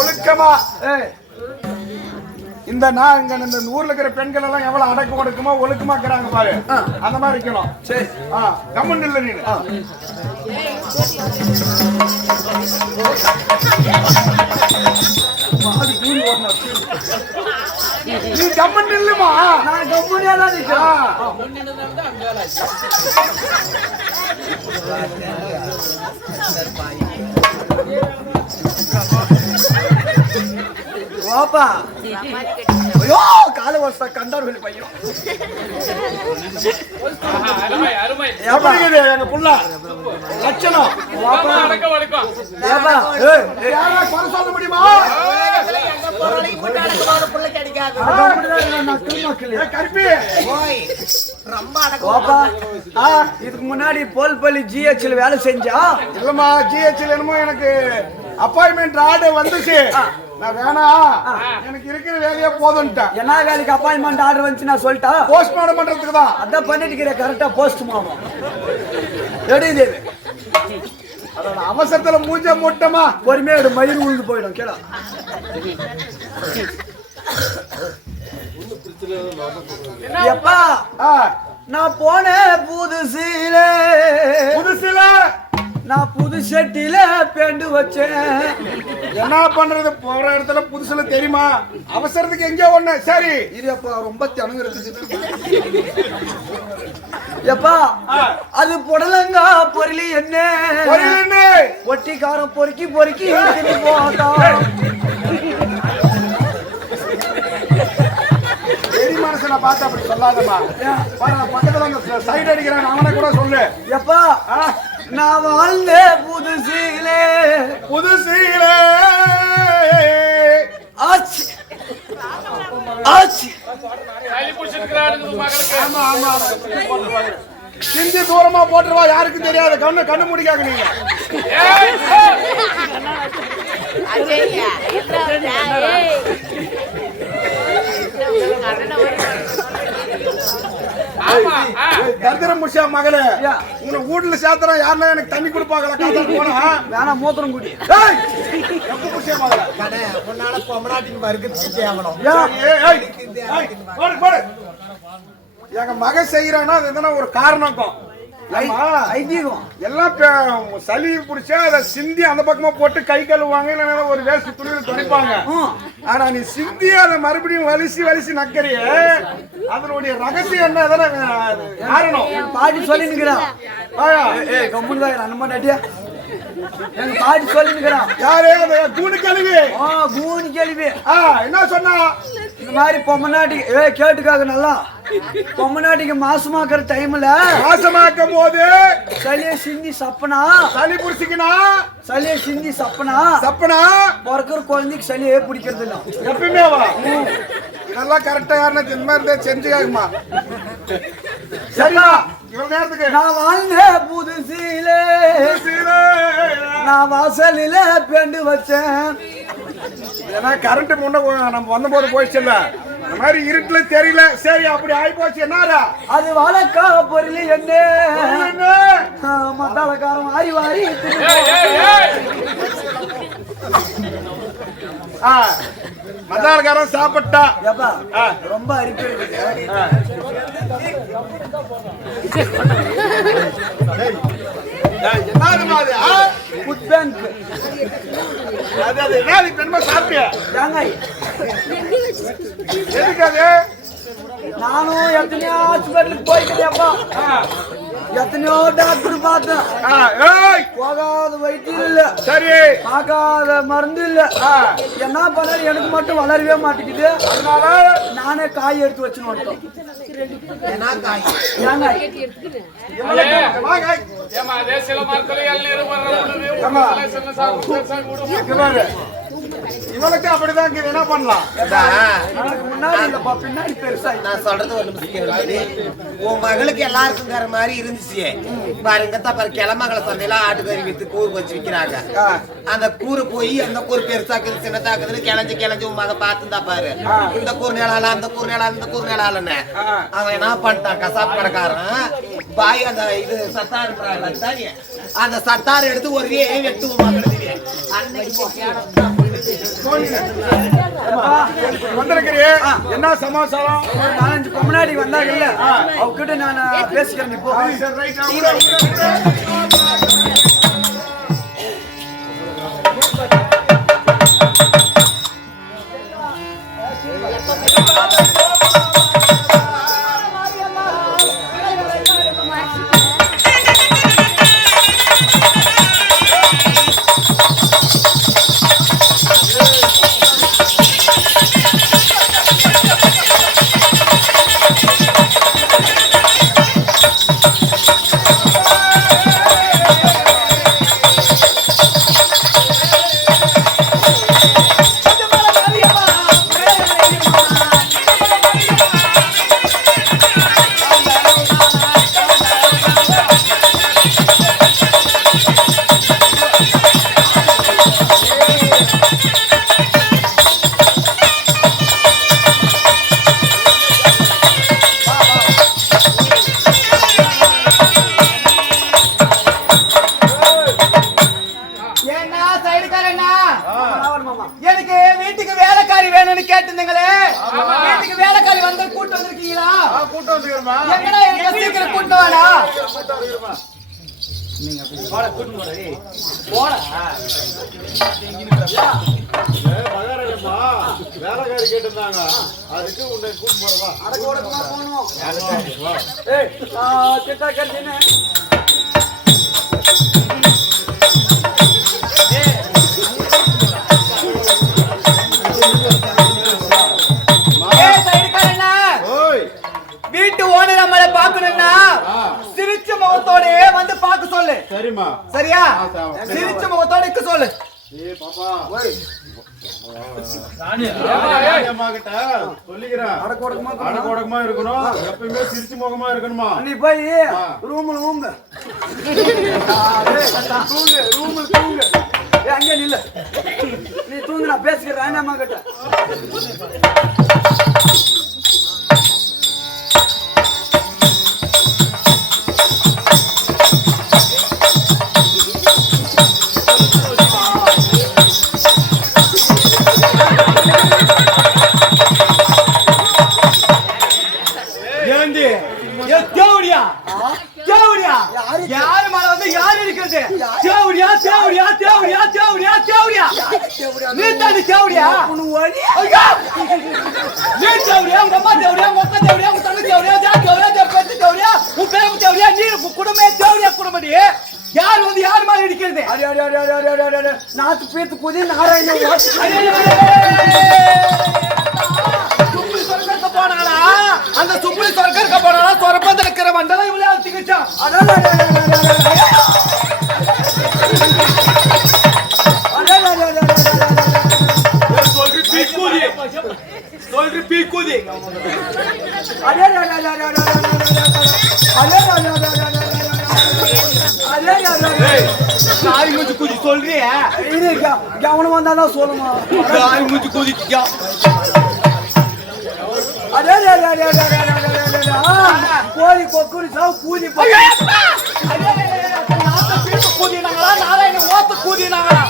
ஒழுக்கமா இந்த நான் இங்க இந்த ஊர்ல இருக்கிற பெண்கள் எல்லாம் எவ்வளவு அடக்க ஒடுக்கமா ஒழுக்கமா இருக்கிறாங்க பாரு, அந்த மாதிரி இருக்கணும். சரி, கம்மன் இல்ல நீ நீ கம்மன் இல்லமா, நான் கம்மனியா தான் நிக்கிறேன். வாப்பா ஐயோ கால வருஷ கண்டார்கள் பையன் எங்க புள்ள லட்சணம் சொல்ல முடியுமா? இதுக்கு முன்னாடி போல்பள்ளி ஜிஹெச்ல வேலை செஞ்சா இல்லம்மா, ஜிஹெச்ல என்னமோ எனக்கு அப்பாயின்மெண்ட் ஆர்டர் வந்துச்சு. நான் வேணா, எனக்கு இருக்கிற வேலையா போதும்ட்டேன். என்ன வேலைக்கு அப்பாயின்மெண்ட் ஆர்டர் வந்துச்சு நான் சொல்லிட்டா? போஸ்ட்மார்டம் பண்றதுக்கு தான். அதான் பண்ணிட்டு கரெக்டா போஸ்ட்மார்டம் ரெடி தேவி. அதோட அவசரத்துல மூஞ்ச மூட்டமா பொறுமையோட மயில் உழுந்து போயிடும். கேளா எப்பா நான் போனேன் புதுசில நான் புது ஷெட்டில பேண்டு வச்சேன். என்ன பண்றது, போற இடத்துல புதுசுல தெரியுமா, அவசரத்துக்கு எங்க ஒண்ணு. சரி இது அப்பா ரொம்ப திணங்க இருக்குது. எப்பா அது புடலங்கா பொருளி என்ன ஒட்டிக்காரம் பொறுக்கி பொறுக்கி போட்டா மனசை நான் பார்த்து அப்படி சொல்லாதம்மா. பக்கத்துல சைடு அடிக்கிறான் அவனை கூட சொல்லு. எப்பா நான் வாழ்ந்த புதுசிலே ஆச்சு ஆச்சு சிந்தி தூரமா போட்டுருவா, யாருக்கும் தெரியாது. கண்ணு முடிக்காக நீங்க தர்தரம் முடிச்சா மகளே, உங்க வீட்டுல சேர்த்துறோம். யாருன்னா எனக்கு தண்ணி கொடுப்பாங்களா? காத்தா போனா வேணா மூத்திரம் குடி. உன்னால பொம்மநாட்டின் எங்க மக செய்யறான்னா அது எதனா ஒரு காரணம் ஐதீகம். எல்லாம் சளி பிடிச்சா அதை சிந்தி அந்த பக்கமா போட்டு கை கழுவாங்க, இல்லைன்னா ஒரு வேஸ்ட் துணியில துடைப்பாங்க. ஆனா நீ சிந்தி அதை மறுபடியும் வலிசி நக்கறிய, அதனுடைய ரகசியம் என்ன காரணம்? பாட்டி சொல்லி நிக்கிறான். கம்புனு தான் அந்த மாதிரி நட்டியா எங்க பாட்டி சொல்லி நிக்கிறான். யாரு? கூணு கேள்வி. என்ன சொன்னா? இந்த மாதிரி பொம்மநாட்டி கேட்டுக்காக நல்லா பொம்மநாட்டிக்கு மாசமாக்குற டைம்ல மாசமாக்கும் போது சளிய சிந்தி சப்பனா, சளி புடிச்சிக்கனா, சளிய சிந்தி சப்பனா பிறக்கிற குழந்தைக்கு சளியே பிடிக்கிறது இல்ல. எப்பயுமே நல்லா கரெக்டா யாருன்னா இந்த மாதிரி செஞ்சுக்காகுமா? சரியா? இவ்வளவு நேரத்துக்கு நான் வாழ்ந்த புதுசில நான் வாசலில பேண்டு வச்சேன். ஏன்னா கரண்ட் முன்ன நம்ம வந்த போது போயிடுச்சுல்ல, அந்த மாதிரி இருட்டுல தெரியல. சரி அப்படி ஆகி போச்சு. என்னடா அது வழக்கா பொருள் என்ன மத்தாளக்காரம் வாரி மத்தாளக்காரன் சாப்பிட்டா ரொம்ப அரிப்பு. நானும் எத்தனையோ ஹாஸ்பிட்டலுக்கு போய்க்கிறேன்ப்பா, எத்தனையோ டாக்டர் பார்த்தேன். போகாத வைத்தியம் இல்ல, சரி பார்க்காத மருந்து இல்ல. என்ன பண்ண எனக்கு மட்டும் வளரவே மாட்டேங்குது. அதனால நானே காய் எடுத்து வச்சுன்னு வந்துட்டோம். இவளுக்கு அப்படிதான் என்ன பண்ணலாம்? பின்னாடி பெருசா நான் சொல்றது ஒரு உன் மகளுக்கு எல்லாருக்கும் மாதிரி இருந்துச்சு பாருங்க. பாரு கிளமகளை சந்தையில ஆட்டுக்கறி வித்து கூறு வச்சு விக்கிறாங்க. அந்த கூறு போய் அந்த கூறு பெருசாக்குது சின்னதாக்குதுன்னு கிளஞ்சு உன் மக பார்த்துந்தா பாரு. இந்த கூறு நிலால அந்த கூறு நிலால இந்த கூறு நிலாலன்னு அவன் என்ன பண்ணிட்டான்? கசாப்பு கடைக்காரன் பாய் அந்த இது சத்தாரு அந்த சத்தாரை எடுத்து ஒரே வெட்டு மகளுக்கு வந்திருக்கிறியே என்ன சமாச்சாரம்? 4-5 முன்னாடி வந்தாங்க இல்ல அவகிட்ட நான் பேசிக்கிறேன். இப்போ எனக்கு வீட்டுக்கு வேலைக்காரி வேணும்னு கேட்டிருந்தீங்களே, வீட்டுக்கு வேலைக்காரி வந்து கூட்டு வந்திருக்கீங்களா? கூட்டு வந்துக்கிறோமா? எங்கடா எனக்கு சீக்கிரம் கூட்டு வாடா. நீங்க போடா கூட்டு போடா. மகாராஜம்மா வேலைக்காரி கேட்டிருந்தாங்க, அதுக்கு உன்னை கூட்டு போறவா? அடக்கோடக்கமா போகணும். ஏய் சிட்டா கட்டினே வீட்டு ஓனர் நம்மள பாக்கணும்னா சிரிச்ச முகத்தோட வந்து பாக்க சொல்லு. சரிமா? சரியா? சிரிச்ச முகத்தோட இக்க சொல்லு. ஏய் பாப்பா ஓய் அம்மா கிட்ட சொல்லிக்கிறேன், அடக்கோடக்கமா இருக்கணும், எப்பவுமே சிரிச்ச முகமா இருக்கணுமா? நீ போய் ரூம்ல தூங்கு. அங்கே நில்ல, நீ தூங்கு, நான் பேசிக்கிறேன் அம்மா கிட்ட. யாரு மேல வந்து யாரு இருக்கிறது? தேவடியா தேவடியா தேவடியா தேவடியா தேவடியா நீ தாண்டி தேவடியா? நீ தேவடியா? உங்க அம்மா தேவடியா? உங்க அக்கா தேவடியா? உங்க தங்கச்சி தேவடியா? தேவடியா பெற்று தேவடியா? உன் பேரப்பு தேவடியா? நீ குடும்பமே தேவடியா? குடும்படி யாரு வந்து யாரு மேல இருக்கிறது? நாத்து பேத்து போதே நாராயண சுப்ரி சொர்க்க போனாளா? அந்த சுப்ரி சொர்க்க போனாளா? சொரப்பந்த இருக்கிற வந்தெல்லாம் இவ்வளவு திகச்சா? சொல்றி பீக்குதி காய் மூச்சு குதி சொல்றிய கவனம் வந்தாதான் சொல்லுமா? காய் மூச்சு குதி கோழி கொக்குடி சாவு கூதி கூதினாங்களா? நாராயண ஓத்து கூதினாங்களா?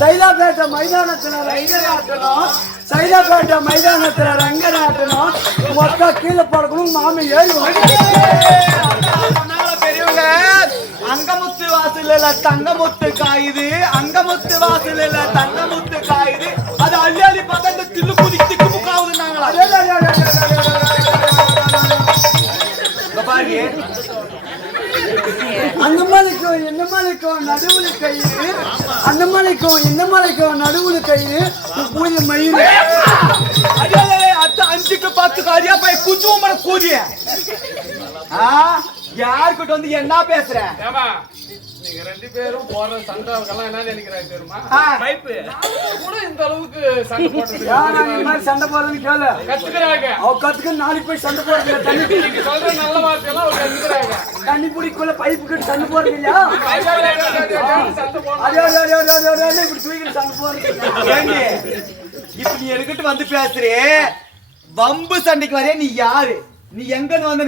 சைதாப்பேட்டை மைதானத்துல ரங்கநாட்டணும், சைதாப்பேட்டை மைதானத்துல ரங்கநாட்டணும், மொத்த கீழே பறக்கணும், மாமி ஏறி பெரியவங்க. அங்கமுத்து வாசல்ல தங்கமுத்து காயுது, அங்கமுத்து வாசல்ல தங்கமுத்து காயுது, அது அள்ளி அள்ளி பார்த்தா இந்த தில்லு குதி திக்கு முக்காவுதுன்னாங்களா? பாருங்க, அந்த மலைக்கும் இந்த மலைக்கும் நடுவுல கயிறு, அந்த மலைக்கும் இந்த மலைக்கும் நடுவுல கயிறு, பூஜை மயில் அத்த 5க்கு 10 காரியா போய் குஜும் மன கூதிய யார்கிட்ட வந்து என்ன பேசுற? நீங்க ரெண்டு பேரும் போற சண்டைக்கெல்லாம் என்ன நினைக்கிறாங்க தெரியுமா? பைப்பு கூட இந்த அளவுக்கு சண்டை போடுறது. இந்த மாதிரி சண்டை போடுறதுன்னு கேளு. கத்துக்கிறாங்க. அவ கத்துக்க நாளைக்கு போய் சண்டை போடுறது. தண்ணி நீங்க சொல்ற நல்ல வார்த்தையெல்லாம் அவங்க கத்துக்கிறாங்க. தண்ணி பிடிக்குள்ள பைப்பு கிட்ட சண்டை போடுறது இல்லையா? சண்டை போடுறது. அதே இப்படி தூக்கிட்டு சண்டை போடுறது. இப்ப நீ எடுக்கிட்டு வந்து பேசுறே வம்பு சண்டைக்கு வரைய நீ யாரு நீ எங்க வந்து